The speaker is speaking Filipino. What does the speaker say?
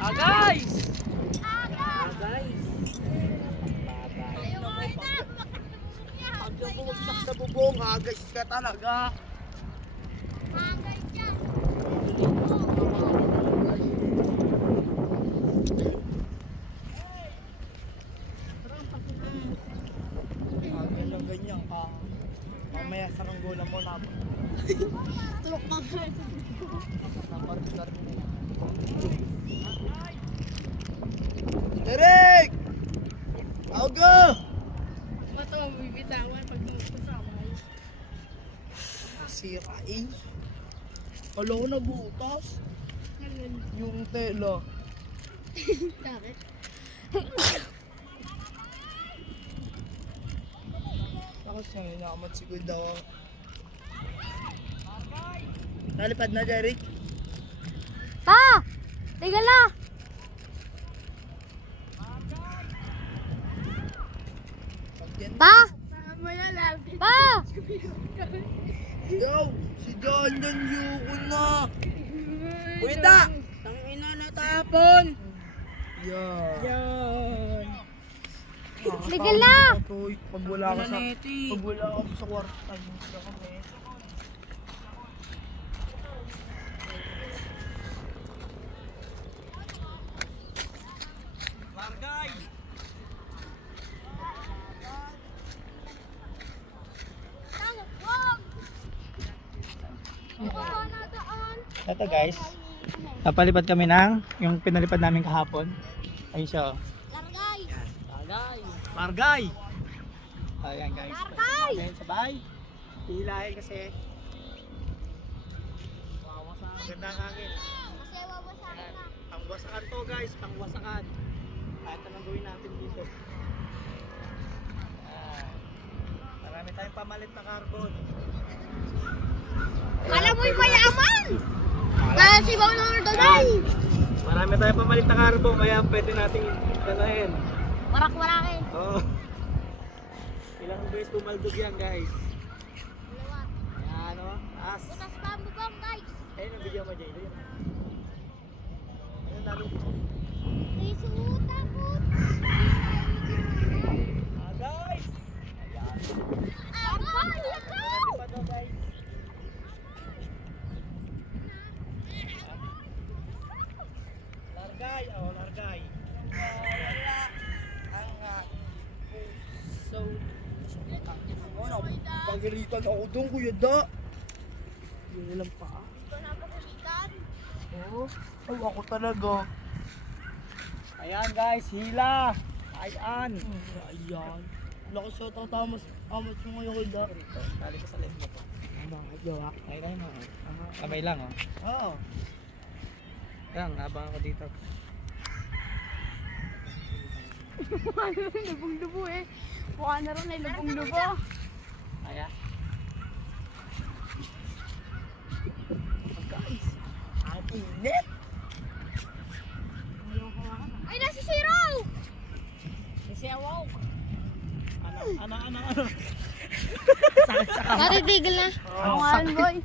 Ah guys! Pag bumagsak sa bubong, guys ka talaga. Ganyan ka. Mamaya sa kanggola mo na. Tulok pa. Derek! Aga! Bato, bibitawan pag kasama. Sira eh. Kala ko nabutas. Yung tela. Bakit? Ako siya nakamat si Kuya daw. Nalipad na, Derek. Pa! Tigil na! Pa! Pa! Yo! Si John yan yuko na! Kuya! Tangina na tapon! Yan! Tigil na! Pag wala ka sa kwarta, hindi ka kami. Margay! Ito guys, napalipad kami ng yung pinalipad namin kahapon. Ayun siya. Largay! Margay! Ayan guys. Margay! Ayan, sabay. Hilahin kasi. Maganda ang hangin. Kasi wawasakin na. Pangwasakan to guys, pangwasakan. Kahit anong gawin natin dito. Marami tayong pamalit na carbon. Kala mo'y mayaman! Kaya si Bao na doon. Marami tayong pamalit na carbon, kaya pwede nating ganahin. Warak-warakin. Oo. Ilang beses tumaldog yan guys. Dalawa. Ayan o, taas. Butas pa ang bubong, guys. Ayun ang video mo Jay. Ayun lalo. Isuta po. Guys! Ayan. Abay! Ito daw guys. Largay! Oh, largay. Wala. Ang puso. Ano? Pagalitan ako doon, Kuya Da. Yun lang pa. Ito na pagalitan. Oo. Oh, ako talaga. Ayan guys, hila. Ayan. Ayan. Lakas sa tatamas. Amat mo ngayon, Kuya Da. Tali ka sa left mo po. Bakit gawa? Ay mo. Kamay lang oh. Oo. Yan, habang ako dito. Lubong-lubo eh. Mukha na rin ay lubong-lubo. Ayan. Guys, ang init. Ay, nasi Zero! Sisiyawaw. Ano? Natitigil na. Ang Boy.